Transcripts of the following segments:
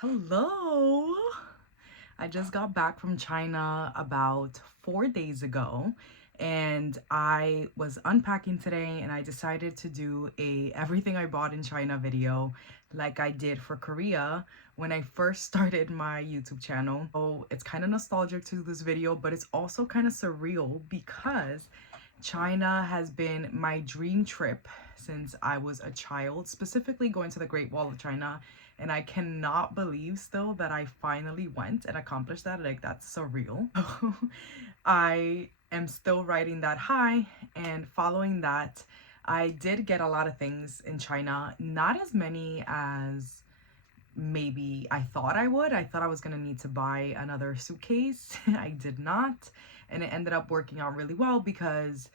Hello. I just got back from China about 4 days ago and I was unpacking today and I decided to do a everything I bought in China video like I did for Korea when I first started my YouTube channel. So it's kind of nostalgic to this video, but it's also kind of surreal because China has been my dream trip since I was a child, specifically going to the Great Wall of China. And I cannot believe still that I finally went and accomplished that. Like, that's surreal. I am still riding that high, and following that, I did get a lot of things in China. Not as many as maybe I thought I would. I thought I was gonna need to buy another suitcase. I did not. And it ended up working out really well because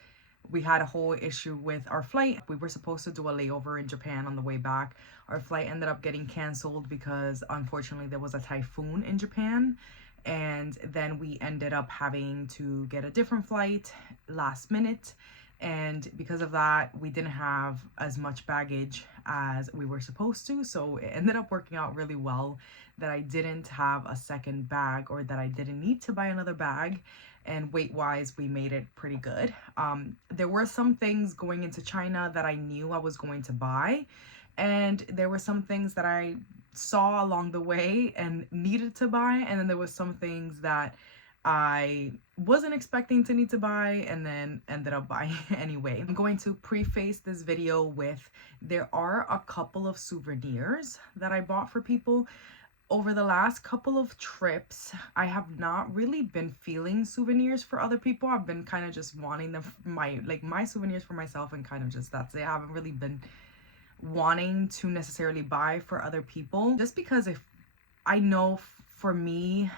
we had a whole issue with our flight. We were supposed to do a layover in Japan on the way back. Our flight ended up getting canceled because unfortunately there was a typhoon in Japan. And then we ended up having to get a different flight last minute. And because of that, we didn't have as much baggage as we were supposed to. So it ended up working out really well that I didn't have a second bag, or that I didn't need to buy another bag. And weight wise, we made it pretty good. There were some things going into China that I knew I was going to buy, and there were some things that I saw along the way and needed to buy, and then there was some things that I wasn't expecting to need to buy and then ended up buying anyway. I'm going to preface this video with there are a couple of souvenirs that I bought for people. Over the last couple of trips, I have not really been feeling souvenirs for other people. I've been kind of just wanting them, my souvenirs for myself, and kind of just that's it. I haven't really been wanting to necessarily buy for other people, just because if I know for me,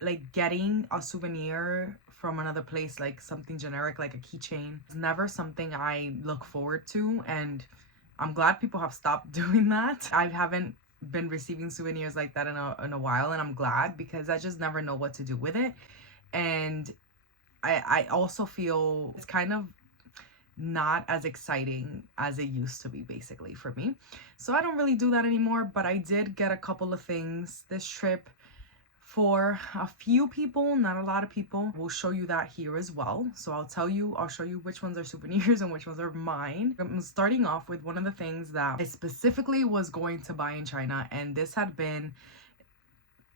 like, getting a souvenir from another place, like something generic like a keychain, is never something I look forward to, and I'm glad people have stopped doing that. I haven't been receiving souvenirs like that in a while, and I'm glad because I just never know what to do with it. And I also feel it's kind of not as exciting as it used to be, basically, for me. So I don't really do that anymore, but I did get a couple of things this trip for a few people, not a lot of people. We'll show you that here as well. So I'll show you which ones are souvenirs and which ones are mine. I'm starting off with one of the things that I specifically was going to buy in China, and this had been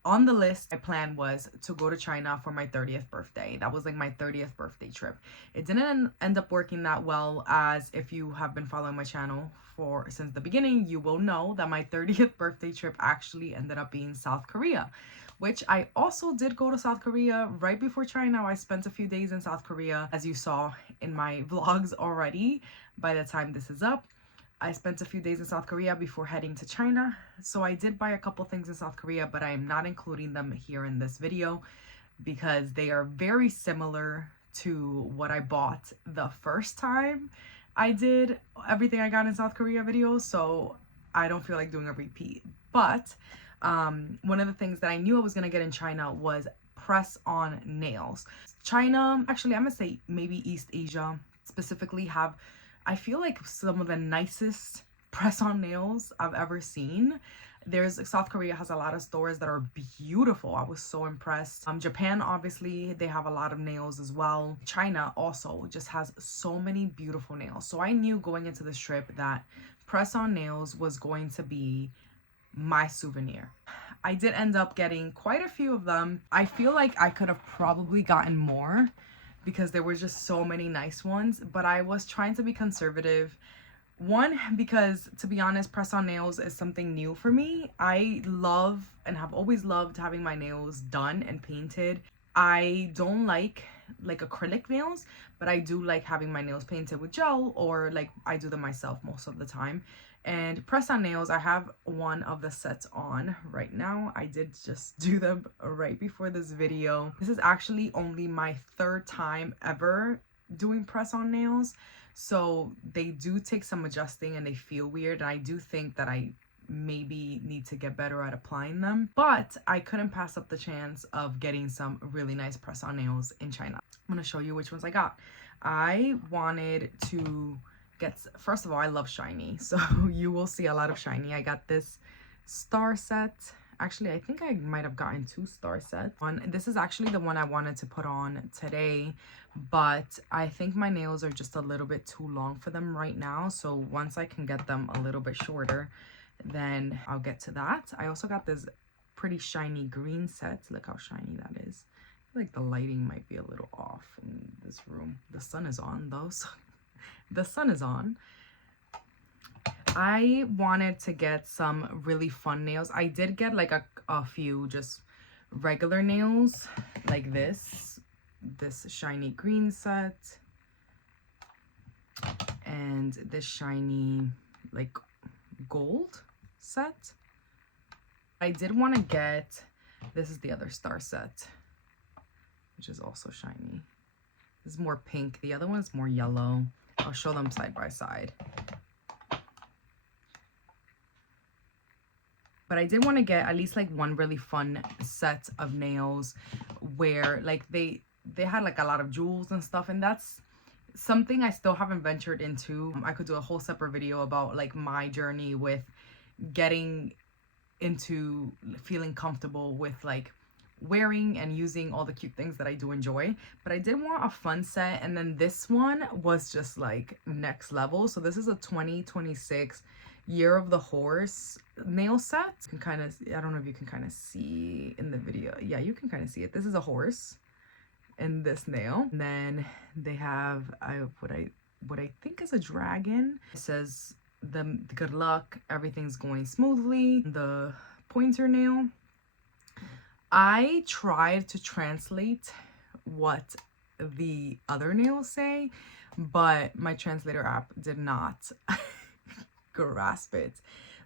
on the list. My plan was to go to China for my 30th birthday. That was like my 30th birthday trip. It didn't end up working that well, as if you have been following my channel since the beginning, you will know that my 30th birthday trip actually ended up being South Korea, which I also did go to South Korea right before China. I spent a few days in South Korea, as you saw in my vlogs already. By the time this is up, I spent a few days in South Korea before heading to China. So I did buy a couple things in South Korea, but I am not including them here in this video because they are very similar to what I bought the first time I did everything I got in South Korea video. So I don't feel like doing a repeat. But one of the things that I knew I was gonna get in China was press-on nails. China, actually, I'm gonna say maybe East Asia specifically, have, I feel like, some of the nicest press-on nails I've ever seen. South Korea has a lot of stores that are beautiful. I was so impressed. Japan, obviously, they have a lot of nails as well. China also just has so many beautiful nails. So I knew going into this trip that press-on nails was going to be my souvenir. I did end up getting quite a few of them. I feel like I could have probably gotten more because there were just so many nice ones, but I was trying to be conservative. One, because to be honest, press-on nails is something new for me. I love and have always loved having my nails done and painted. I don't like acrylic nails, but I do like having my nails painted with gel, or like I do them myself most of the time. And press-on nails, I have one of the sets on right now. I did just do them right before this video. This is actually only my third time ever doing press-on nails, so they do take some adjusting and they feel weird, and I do think that I maybe need to get better at applying them, but I couldn't pass up the chance of getting some really nice press-on nails in China. I'm gonna show you which ones I got. I wanted to get, first of all, I love shiny, so you will see a lot of shiny. I got this star set. Actually, I think I might have gotten 2 star sets. This is actually the one I wanted to put on today, but I think my nails are just a little bit too long for them right now. So once I can get them a little bit shorter, then I'll get to that. I also got this pretty shiny green set. Look how shiny that is. I feel like the lighting might be a little off in this room. The sun is on though, so the sun is on. I wanted to get some really fun nails. I did get like a few just regular nails like this shiny green set and this shiny like gold set. I did want to get, this is the other star set, which is also shiny. This is more pink. The other one is more yellow. I'll show them side by side. But I did want to get at least like one really fun set of nails where like they had like a lot of jewels and stuff, and that's something I still haven't ventured into. I could do a whole separate video about like my journey with getting into feeling comfortable with like wearing and using all the cute things that I do enjoy. But I did want a fun set, and then this one was just like next level. So this is a 2026 Year of the Horse nail set. You can kind of, I don't know if you can kind of see in the video. Yeah, you can kind of see it. This is a horse in this nail. And then they have what I think is a dragon. It says the good luck, everything's going smoothly. The pointer nail. I tried to translate what the other nails say, but my translator app did not grasp it.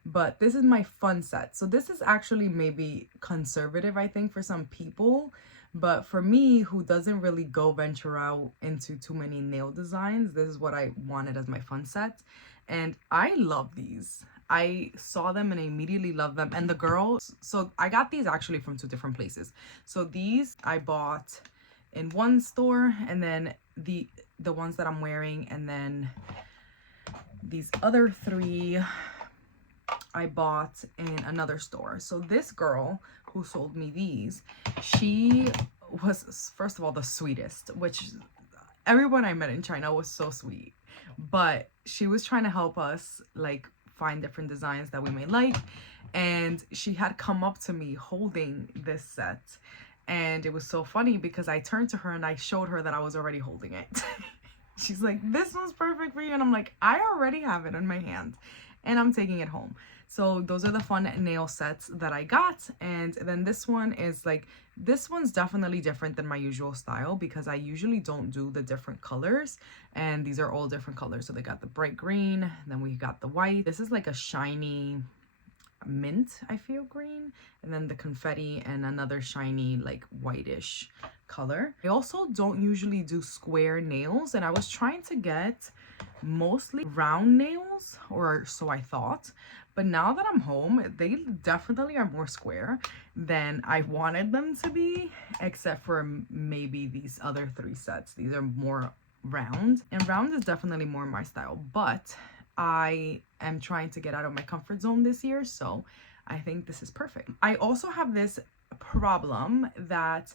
But this is my fun set. So this is actually maybe conservative, I think, for some people. But for me, who doesn't really venture out into too many nail designs, this is what I wanted as my fun set. And I love these. I saw them and I immediately loved them. And the girls, so I got these actually from 2 different places. So these I bought in one store, and then the ones that I'm wearing, and then these other 3 I bought in another store. So this girl who sold me these, she was, first of all, the sweetest, which everyone I met in China was so sweet. But she was trying to help us like find different designs that we may like, and she had come up to me holding this set, and it was so funny because I turned to her and I showed her that I was already holding it. She's like, this one's perfect for you, and I'm like, I already have it in my hand and I'm taking it home. So those are the fun nail sets that I got. And then this one is like, this one's definitely different than my usual style because I usually don't do the different colors, and these are all different colors. So they got the bright green, then we got the white. This is like a shiny mint, I feel, green, and then the confetti and another shiny like whitish color. I also don't usually do square nails, and I was trying to get mostly round nails, or so I thought, but now that I'm home, they definitely are more square than I wanted them to be, except for maybe these other 3 sets. These are more round, and round is definitely more my style, but I am trying to get out of my comfort zone this year, so I think this is perfect. I also have this problem that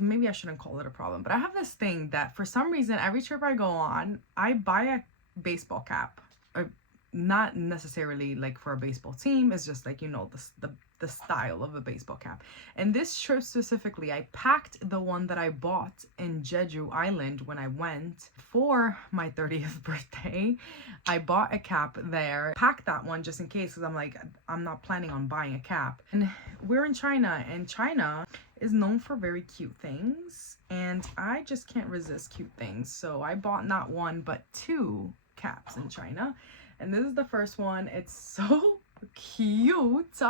maybe I shouldn't call it a problem, but I have this thing that for some reason every trip I go on, I buy a baseball cap. Not necessarily like for a baseball team, it's just like, you know, the style of a baseball cap. And this trip specifically, I packed the one that I bought in Jeju Island when I went for my 30th birthday. I bought a cap there, packed that one just in case, because I'm like, I'm not planning on buying a cap. And we're in China, and China is known for very cute things, and I just can't resist cute things. So I bought not 1 but 2 caps in China. And this is the first one. It's so cute.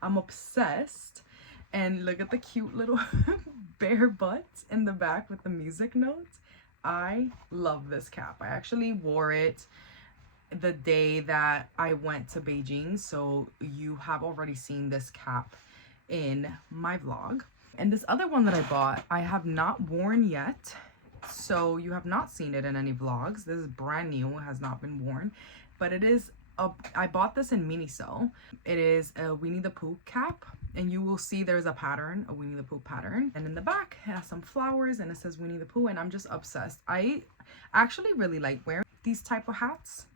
I'm obsessed. And look at the cute little bear butt in the back with the music notes. I love this cap. I actually wore it the day that I went to Beijing, so you have already seen this cap in my vlog. And this other one that I bought, I have not worn yet, so you have not seen it in any vlogs. This is brand new, it has not been worn, but it is I bought this in Miniso. It is a Winnie the Pooh cap, and you will see there's a pattern, a Winnie the Pooh pattern. And in the back, it has some flowers and it says Winnie the Pooh, and I'm just obsessed. I actually really like wearing these type of hats.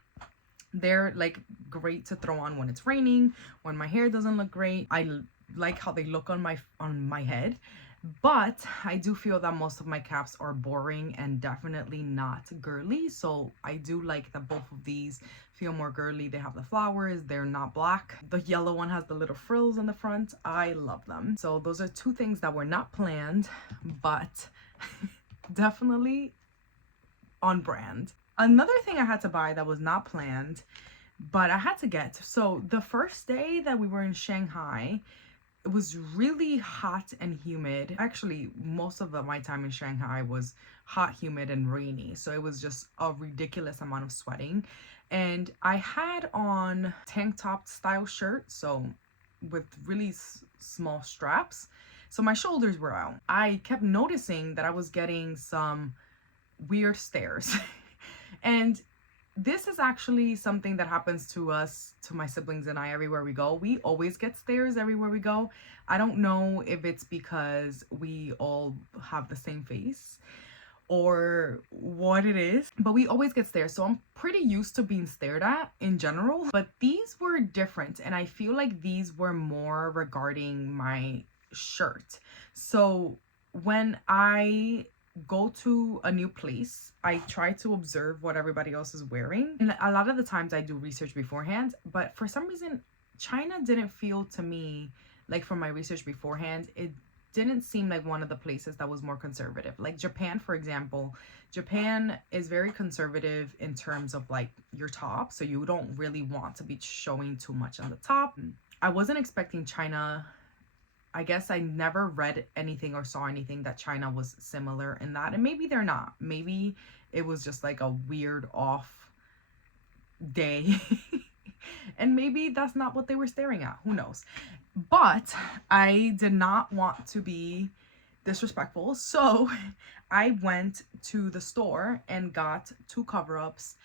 They're like great to throw on when it's raining, when my hair doesn't look great. I like how they look on my head. But I do feel that most of my caps are boring and definitely not girly. So I do like that both of these feel more girly. They have the flowers, they're not black. The yellow one has the little frills on the front. I love them. So those are two things that were not planned, but definitely on brand. Another thing I had to buy that was not planned, but I had to get. So the first day that we were in Shanghai, it was really hot and humid. Actually, most of my time in Shanghai was hot, humid, and rainy. So it was just a ridiculous amount of sweating. And I had on tank top style shirt, so with really small straps. So my shoulders were out. I kept noticing that I was getting some weird stares. And this is actually something that happens to us, to my siblings and I, everywhere we go. We always get stares everywhere we go. I don't know if it's because we all have the same face or what it is, but we always get stares. So I'm pretty used to being stared at in general, but these were different. And I feel like these were more regarding my shirt. So when I go to a new place, I try to observe what everybody else is wearing. And a lot of the times I do research beforehand, but for some reason, China didn't feel to me like, from my research beforehand, it didn't seem like one of the places that was more conservative. Like Japan, for example, Japan is very conservative in terms of like your top. So you don't really want to be showing too much on the top. I wasn't expecting China. I guess I never read anything or saw anything that China was similar in that. And maybe they're not. Maybe it was just like a weird off day. And maybe that's not what they were staring at. Who knows? But I did not want to be disrespectful. So I went to the store and got 2 cover-ups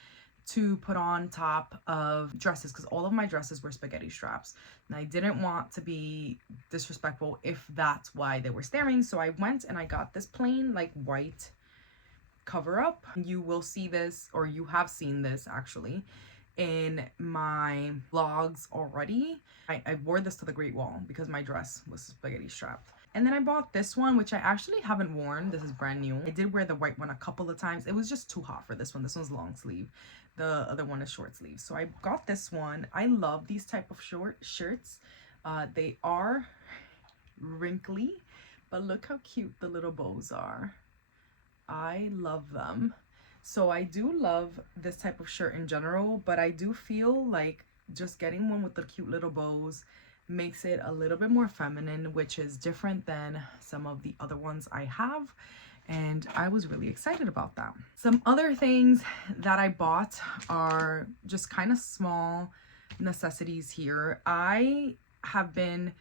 to put on top of dresses, because all of my dresses were spaghetti straps and I didn't want to be disrespectful if that's why they were staring. So I went and I got this plain like white cover up. You will see this, or you have seen this actually in my vlogs already. I wore this to the Great Wall because my dress was spaghetti strapped. And then I bought this one, which I actually haven't worn. This is brand new. I did wear the white one a couple of times. It was just too hot for this one. This one's long sleeve. The other one is short sleeve. So I got this one. I love these type of short shirts. They are wrinkly, but look how cute the little bows are. I love them. So I do love this type of shirt in general, but I do feel like just getting one with the cute little bows makes it a little bit more feminine, which is different than some of the other ones I have. And I was really excited about that. Some other things that I bought are just kind of small necessities here. I have been,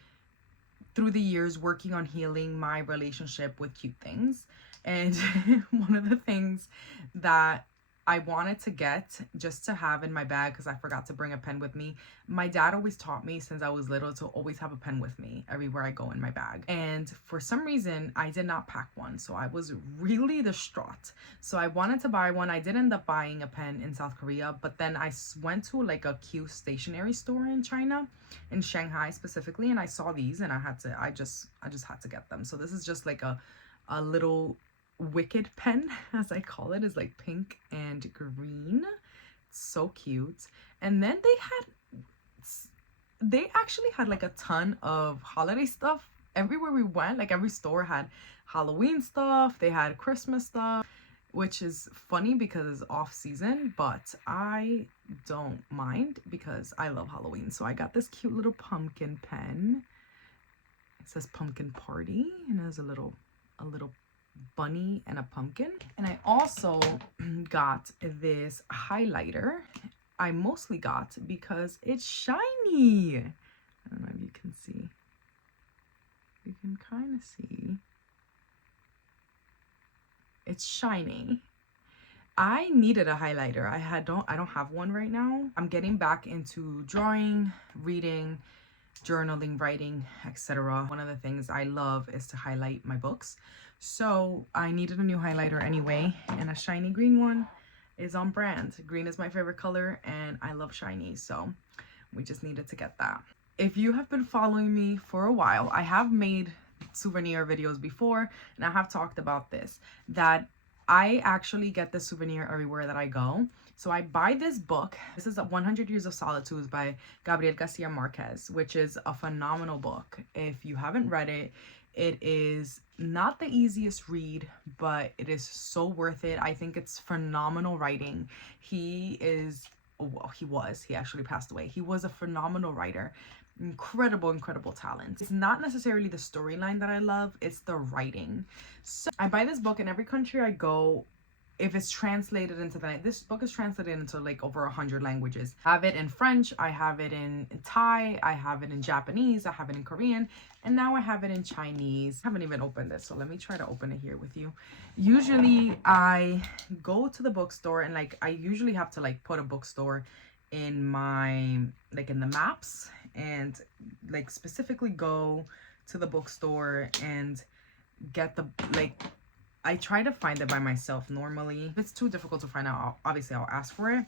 through the years, working on healing my relationship with cute things. And one of the things that I wanted to get just to have in my bag, because I forgot to bring a pen with me. My dad always taught me since I was little to always have a pen with me everywhere I go in my bag. And for some reason, I did not pack one. So I was really distraught. So I wanted to buy one. I did end up buying a pen in South Korea, but then I went to like a cute stationery store in China, in Shanghai specifically, and I saw these and I just had to get them. So this is just like a little Wicked pen, as I call it, is like pink and green. It's so cute. And then they actually had like a ton of holiday stuff everywhere we went. Like every store had Halloween stuff, they had Christmas stuff, which is funny because it's off season, but I don't mind because I love Halloween. So I got this cute little pumpkin pen. It says pumpkin party and there's a little bunny and a pumpkin. And I also got this highlighter. I mostly got because it's shiny. I don't know if you can see. You can kind of see. It's shiny. I needed a highlighter. I don't have one right now. I'm getting back into drawing, reading, journaling, writing, etc. One of the things I love is to highlight my books. So I needed a new highlighter anyway, and a shiny green one is on brand. Green is my favorite color and I love shiny, so we just needed to get that. If you have been following me for a while, I have made souvenir videos before and I have talked about this, that I actually get the souvenir everywhere that I go. So I buy this book. This is 100 Years of Solitude by Gabriel Garcia Marquez, which is a phenomenal book. If you haven't read it, it is not the easiest read, but it is so worth it. I think it's phenomenal writing. He is, well, he actually passed away. He was a phenomenal writer. Incredible talent. It's not necessarily the storyline that I love, it's the writing. So I buy this book in every country I go. If it's translated into this book is translated into like over 100 languages. I have it in French, I have it in Thai, I have it in Japanese, I have it in Korean, and now I have it in Chinese. I haven't even opened this, so let me try to open it here with you. Usually I go to the bookstore, and like I usually have to like put a bookstore in my like in the maps, and like specifically go to the bookstore and get the like I try to find it by myself normally. If it's too difficult to find out, obviously I'll ask for it,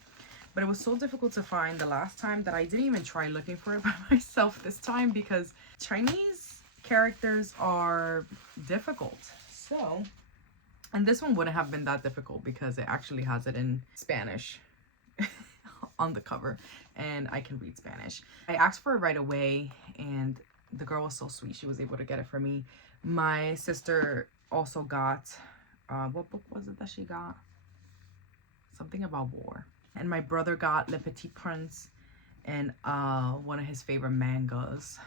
but it was so difficult to find the last time that I didn't even try looking for it by myself this time, because Chinese characters are difficult. So, and this one wouldn't have been that difficult because it actually has it in Spanish on the cover, and I can read Spanish. I asked for it right away, and the girl was so sweet. She was able to get it for me. My sister also got, what book was it that she got? Something about war. And my brother got Le Petit Prince and one of his favorite mangas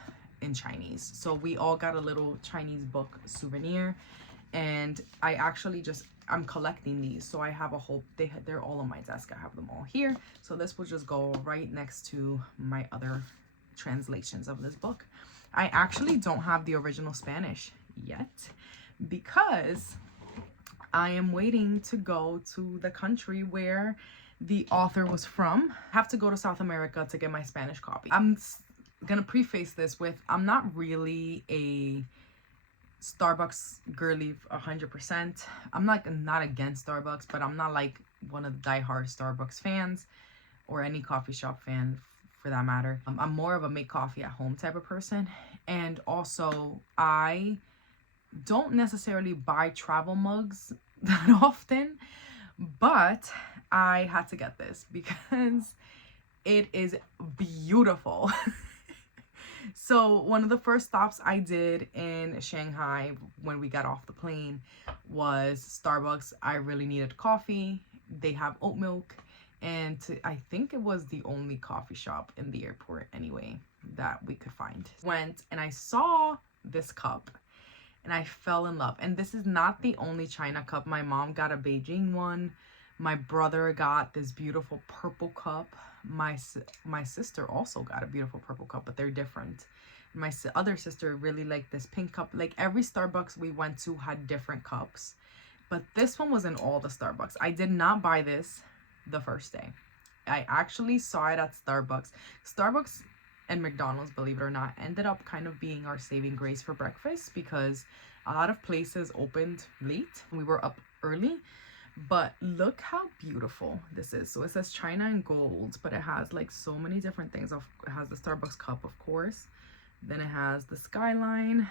in Chinese. So we all got a little Chinese book souvenir, and I actually I'm collecting these, so I have a whole, they're all on my desk. I have them all here, so this will just go right next to my other translations of this book. I actually don't have the original Spanish yet because I am waiting to go to the country where the author was from. I have to go to South America to get my Spanish copy. I'm gonna preface this with, I'm not really a Starbucks girly 100%. I'm not against Starbucks, but I'm not like one of the diehard Starbucks fans, or any coffee shop fan for that matter. I'm more of a make coffee at home type of person. And also I don't necessarily buy travel mugs that often, but I had to get this because it is beautiful. So one of the first stops I did in Shanghai when we got off the plane was Starbucks. I really needed coffee. They have oat milk, and I think it was the only coffee shop in the airport anyway that we could find. Went and I saw this cup and I fell in love. And this is not the only China cup. My mom got a Beijing one. My brother got this beautiful purple cup. My sister also got a beautiful purple cup, but they're different. My other sister really liked this pink cup. Like every Starbucks we went to had different cups, but this one was in all the Starbucks. I did not buy this the first day. I actually saw it at Starbucks. Starbucks and McDonald's, believe it or not, ended up kind of being our saving grace for breakfast because a lot of places opened late. We were up early. But look how beautiful this is. So it says China in gold, but it has like so many different things. It has the Starbucks cup, of course. Then it has the skyline,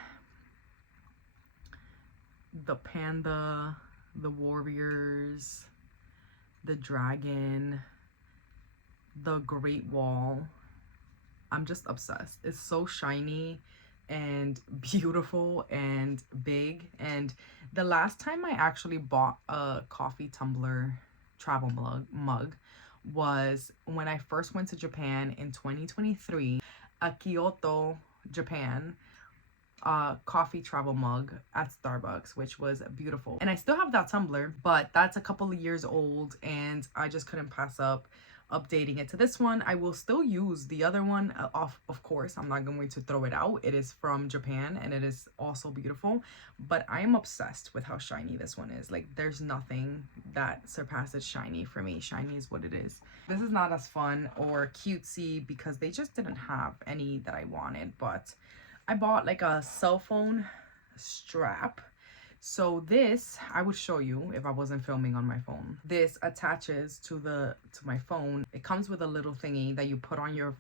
the panda, the warriors, the dragon, the Great Wall. I'm just obsessed. It's so shiny and beautiful and big. And the last time I actually bought a coffee tumbler travel mug was when I first went to Japan in 2023, a Kyoto, Japan coffee travel mug at Starbucks, which was beautiful. And I still have that tumbler, but that's a couple of years old and I just couldn't pass up updating it to this one. I will still use the other one, of course. I'm not going to throw it out. It is from Japan and it is also beautiful, but I am obsessed with how shiny this one is. Like, there's nothing that surpasses shiny for me. Shiny is what it is. This is not as fun or cutesy because they just didn't have any that I wanted, but I bought like a cell phone strap. So this, I would show you if I wasn't filming on my phone. This attaches to my phone. It comes with a little thingy that you put on your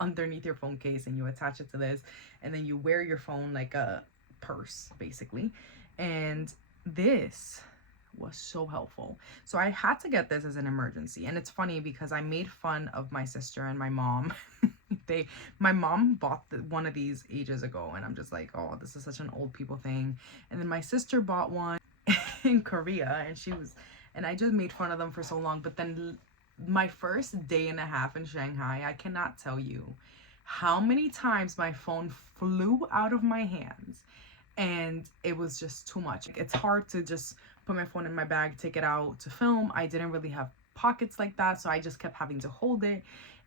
underneath your phone case, and you attach it to this, and then you wear your phone like a purse basically. And this was so helpful. So I had to get this as an emergency. And it's funny because I made fun of my sister and my mom. My mom bought one of these ages ago, and I'm just like, oh, this is such an old people thing. And then my sister bought one in Korea, and I just made fun of them for so long. But then my first day and a half in Shanghai, I cannot tell you how many times my phone flew out of my hands, and it was just too much. It's hard to just put my phone in my bag, take it out to film. I didn't really have pockets like that, so I just kept having to hold it,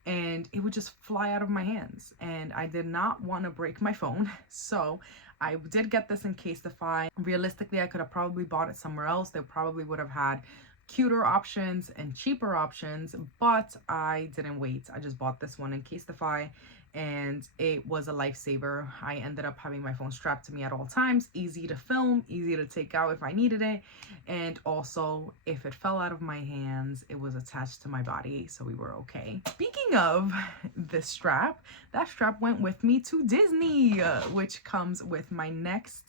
and it would just fly out of my hands, and I did not want to break my phone. So I did get this in Casetify. Realistically, I could have probably bought it somewhere else. They probably would have had cuter options and cheaper options, but I didn't wait. I just bought this one in Casetify, and it was a lifesaver. I ended up having my phone strapped to me at all times. Easy to film, easy to take out if I needed it, and also if it fell out of my hands, it was attached to my body, so we were okay. Speaking of this strap, that strap went with me to Disney, which comes with my next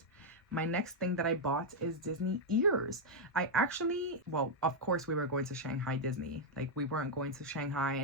thing that I bought is Disney ears. I actually, well, of course we were going to Shanghai Disney. Like, we weren't going to Shanghai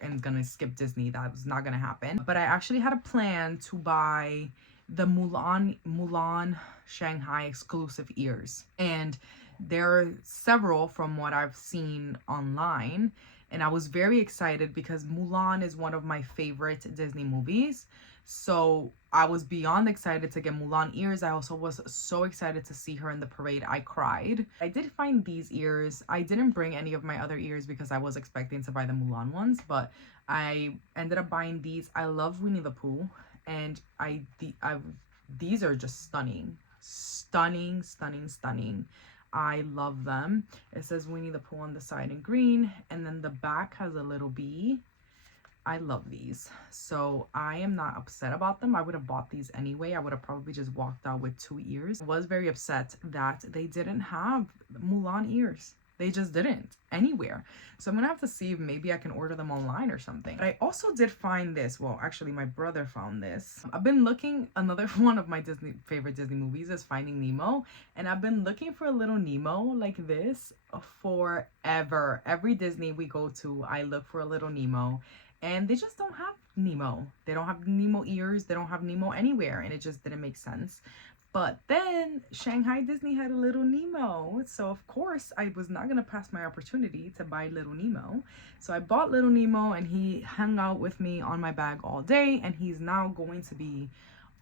and gonna skip Disney. That was not gonna happen. But I actually had a plan to buy the Mulan Shanghai exclusive ears. And there are several from what I've seen online. And I was very excited because Mulan is one of my favorite Disney movies. So I was beyond excited to get Mulan ears. I also was so excited to see her in the parade. I cried. I did find these ears. I didn't bring any of my other ears because I was expecting to buy the Mulan ones, but I ended up buying these. I love Winnie the Pooh, and these are just stunning. Stunning, stunning, stunning. I love them. It says Winnie the Pooh on the side in green, and then the back has a little bee. I love these, so I am not upset about them. I would have bought these anyway. I would have probably just walked out with 2 ears. I was very upset that they didn't have Mulan ears. They just didn't anywhere. So I'm gonna have to see if maybe I can order them online or something. I also did find this. Well, actually my brother found this. I've been looking, another one of my favorite Disney movies is Finding Nemo, and I've been looking for a little Nemo like this forever. Every Disney we go to, I look for a little Nemo. And they just don't have Nemo. They don't have Nemo ears. They don't have Nemo anywhere. And it just didn't make sense. But then Shanghai Disney had a little Nemo. So of course I was not going to pass my opportunity to buy little Nemo. So I bought little Nemo, and he hung out with me on my bag all day. And he's now going to be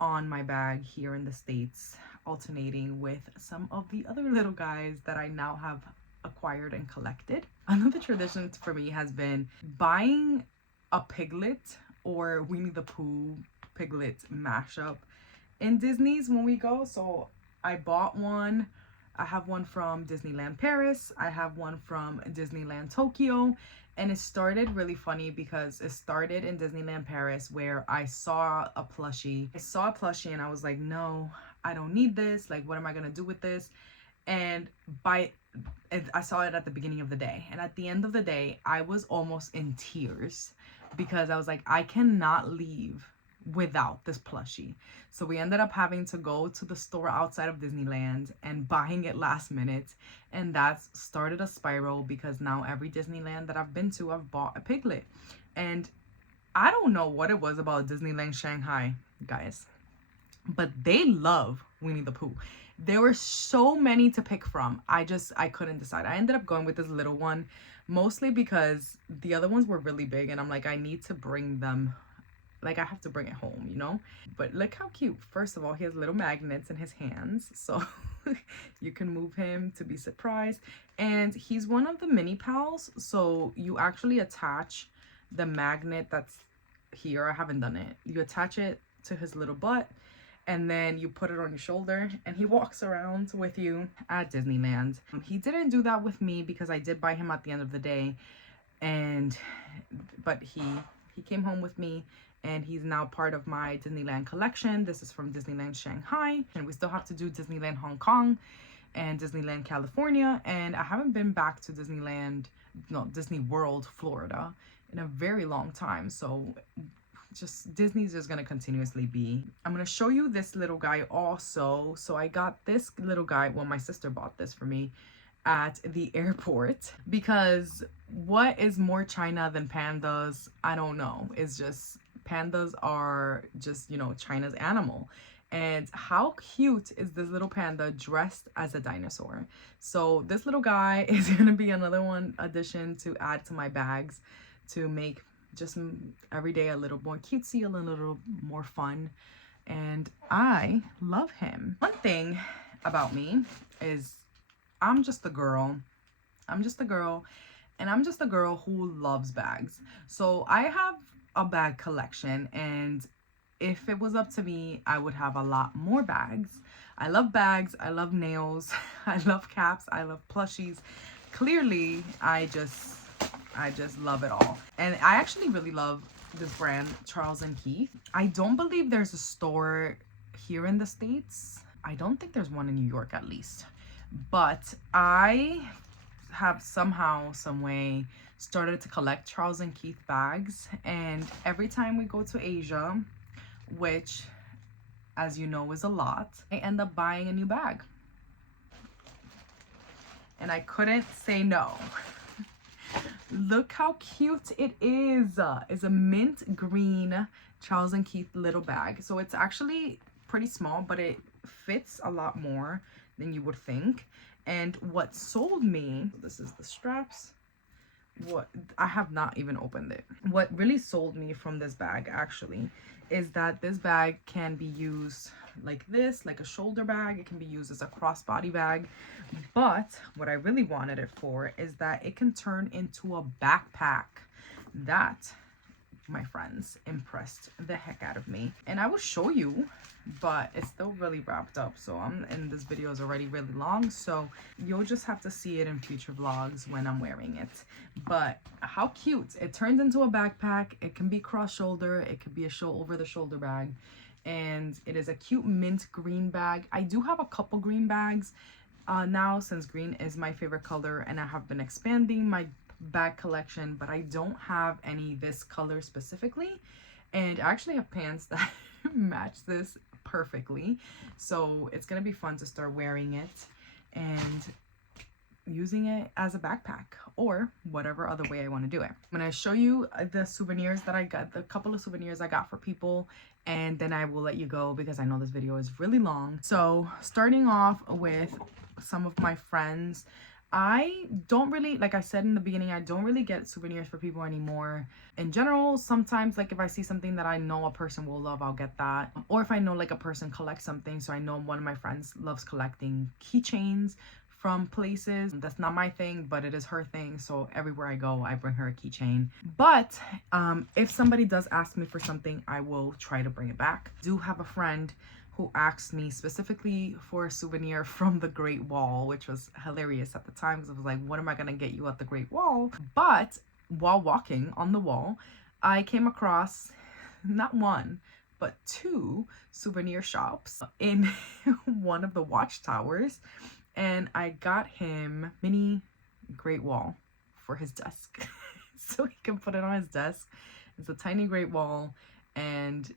on my bag here in the States, alternating with some of the other little guys that I now have acquired and collected. Another tradition for me has been buying a Piglet or Winnie the Pooh Piglet mashup in Disney's when we go. So I bought one. I have one from Disneyland Paris. I have one from Disneyland Tokyo. And it started really funny because it started in Disneyland Paris, where I saw a plushie. And I was like, no, I don't need this. Like, what am I gonna do with this? And I saw it at the beginning of the day. And at the end of the day, I was almost in tears because I was like, I cannot leave without this plushie. So we ended up having to go to the store outside of Disneyland and buying it last minute. And that started a spiral because now every Disneyland that I've been to, I've bought a Piglet. And I don't know what it was about Disneyland Shanghai, guys, but they love Winnie the Pooh. There were so many to pick from. I couldn't decide. I ended up going with this little one, mostly because the other ones were really big, and I'm like, I need to bring them, like, I have to bring it home, you know? But look how cute. First of all, he has little magnets in his hands, so You can move him to be surprised. And he's one of the mini pals, so you actually attach the magnet that's here. I haven't done it. You attach it to his little butt, and then you put it on your shoulder, and he walks around with you at Disneyland. He didn't do that with me because I did buy him at the end of the day, but he came home with me, and he's now part of my Disneyland collection. This is from Disneyland Shanghai, and we still have to do Disneyland Hong Kong and Disneyland California, and I haven't been back to Disney World Florida in a very long time, so just Disney's just gonna continuously be. I'm gonna show you this little guy also. So I got this little guy, well, my sister bought this for me at the airport, because what is more China than pandas? I don't know. It's just, pandas are just, you know, China's animal. And how cute is this little panda dressed as a dinosaur? So this little guy is gonna be another one addition to add to my bags to make just every day a little more cutesy, a little more fun. And I love him. One thing about me is I'm just a girl. I'm just a girl, and I'm just a girl who loves bags. So I have a bag collection, and if it was up to me, I would have a lot more bags. I love bags. I love nails. I love caps. I love plushies. Clearly, I just love it all. And I actually really love this brand, Charles & Keith. I don't believe there's a store here in the States. I don't think there's one in New York, at least. But I have somehow, some way started to collect Charles & Keith bags. And every time we go to Asia, which, as you know, is a lot, I end up buying a new bag. And I couldn't say no. Look how cute it is. It's a mint green Charles & Keith little bag. So it's actually pretty small, but it fits a lot more than you would think. And what sold me, this is the straps. I have not even opened it. What really sold me from this bag actually is that this bag can be used like this, like a shoulder bag. It can be used as a crossbody bag. But what I really wanted it for is that it can turn into a backpack. That, my friends, impressed the heck out of me. And I will show you, but it's still really wrapped up. So and this video is already really long, so you'll just have to see it in future vlogs when I'm wearing it. But how cute. It turns into a backpack. It can be cross shoulder. It could be a over the shoulder bag. And it is a cute mint green bag. I do have a couple green bags now, since green is my favorite color, and I have been expanding my bag collection, but I don't have any this color specifically. And I actually have pants that match this perfectly, so it's gonna be fun to start wearing it and using it as a backpack, or whatever other way I want to do it. I'm gonna show you the souvenirs that I got, the couple of souvenirs I got for people, and then I will let you go because I know this video is really long. So starting off with some of my friends, I don't really, like I said in the beginning, I don't really get souvenirs for people anymore. In general, sometimes like if I see something that I know a person will love, I'll get that. Or if I know like a person collects something, so I know one of my friends loves collecting keychains from places. That's not my thing, but it is her thing, so everywhere I go I bring her a keychain. But if somebody does ask me for something, I will try to bring it back. I do have a friend who asked me specifically for a souvenir from the Great Wall, which was hilarious at the time because I was like, what am I gonna get you at the Great Wall? But while walking on the wall, I came across not one but two souvenir shops in one of the watchtowers, and I got him mini Great Wall for his desk so he can put it on his desk. It's a tiny Great Wall, and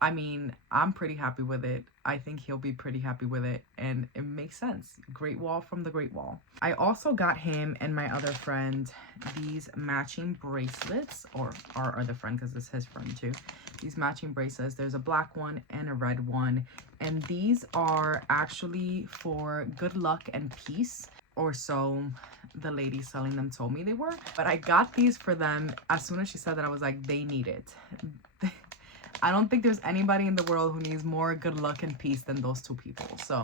I mean, I'm pretty happy with it. I think he'll be pretty happy with it, and it makes sense. Great Wall from the Great Wall. I also got him and my other friend these matching bracelets, or our other friend, because it's his friend too. These matching bracelets. There's a black one and a red one, and these are actually for good luck and peace, or so the lady selling them told me they were. But I got these for them. As soon as she said that, I was like, they need it. I don't think there's anybody in the world who needs more good luck and peace than those two people. So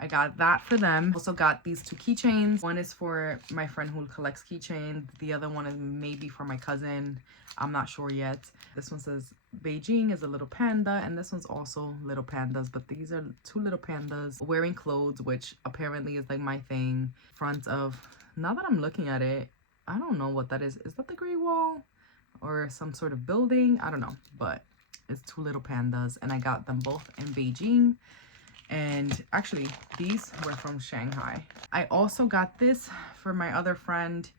I got that for them. Also got these 2 keychains. One is for my friend who collects keychains. The other one is maybe for my cousin. I'm not sure yet. This one says Beijing is a little panda, and this one's also little pandas, but these are 2 little pandas wearing clothes, which apparently is like my thing. Front of, now that I'm looking at it, I don't know what that is. Is that the Great Wall or some sort of building? I don't know, but it's 2 little pandas, and I got them both in Beijing. And actually, these were from Shanghai. I also got this for my other friend.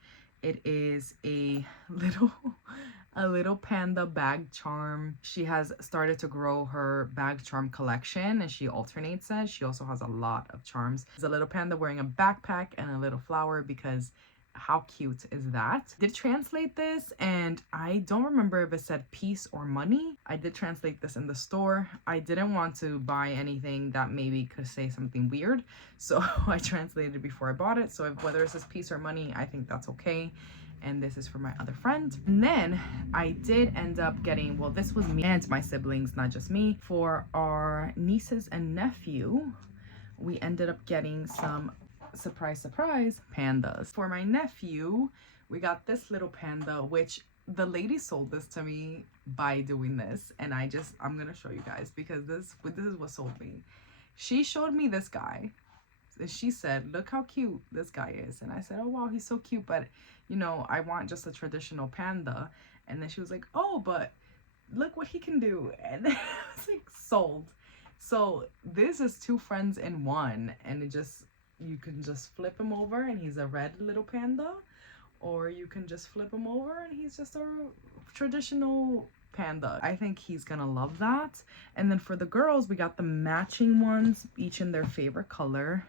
It is a little panda bag charm. She has started to grow her bag charm collection, and she alternates it. She also has a lot of charms. There's a little panda wearing a backpack and a little flower, because how cute is that? I did translate this, and I don't remember if it said peace or money. I did translate this in the store. I didn't want to buy anything that maybe could say something weird, so I translated it before I bought it. So whether it says peace or money, I think that's okay. And this is for my other friend. And then I did end up getting, well, this was me and my siblings, not just me. For our nieces and nephew, we ended up getting some, surprise surprise, pandas. For my nephew, we got this little panda, which the lady sold this to me by doing this, and I'm gonna show you guys, because this is what sold me. She showed me this guy, and she said, look how cute this guy is. And I said, oh wow, he's so cute, but you know, I want just a traditional panda. And then she was like, oh, but look what he can do. And I was like, sold. So this is 2 friends in one, and you can just flip him over and he's a red little panda, or you can just flip him over and he's just a traditional panda. I think he's gonna love that. And then for the girls, we got the matching ones, each in their favorite color.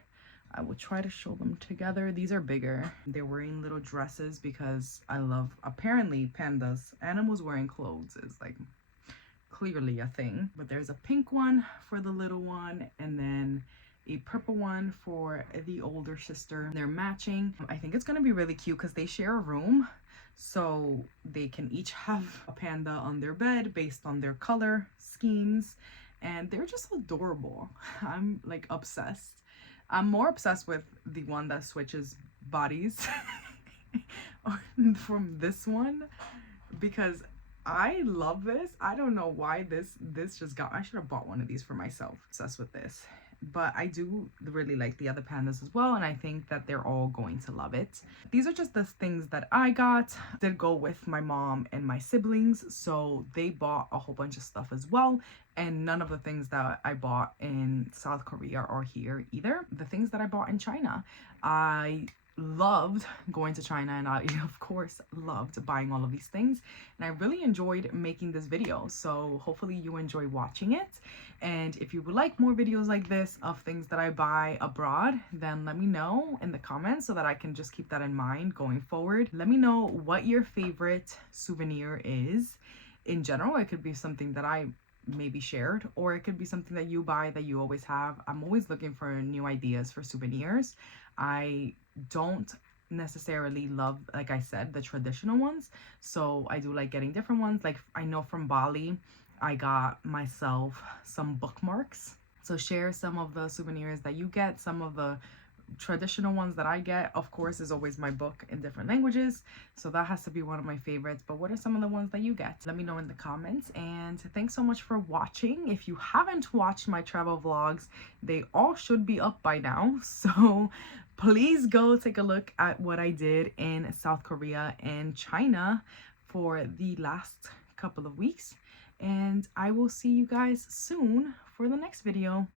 I will try to show them together. These are bigger. They're wearing little dresses because I love, apparently pandas, animals wearing clothes is like clearly a thing. But there's a pink one for the little one, and then a purple one for the older sister. They're matching. I think it's gonna be really cute because they share a room, so they can each have a panda on their bed based on their color schemes, and they're just adorable. I'm like obsessed. I'm more obsessed with the one that switches bodies from this one, because I love this. I don't know why this just got, I should have bought one of these for myself. Obsessed with this. But I do really like the other pandas as well, and I think that they're all going to love it. These are just the things that I got. Did go with my mom and my siblings, so they bought a whole bunch of stuff as well, and none of the things that I bought in South Korea are here either. The things that I bought in China, I loved going to China, and I of course loved buying all of these things, and I really enjoyed making this video. So hopefully you enjoy watching it, and if you would like more videos like this of things that I buy abroad, then let me know in the comments so that I can just keep that in mind going forward. Let me know what your favorite souvenir is in general. It could be something that I maybe shared, or it could be something that you buy that you always have. I'm always looking for new ideas for souvenirs. I don't necessarily love, like I said, the traditional ones, so I do like getting different ones. Like I know from Bali I got myself some bookmarks, so share some of the souvenirs that you get. Some of the traditional ones that I get, of course, is always my book in different languages, so that has to be one of my favorites. But what are some of the ones that you get? Let me know in the comments, and thanks so much for watching. If you haven't watched my travel vlogs, they all should be up by now, so please go take a look at what I did in South Korea and China for the last couple of weeks, and I will see you guys soon for the next video.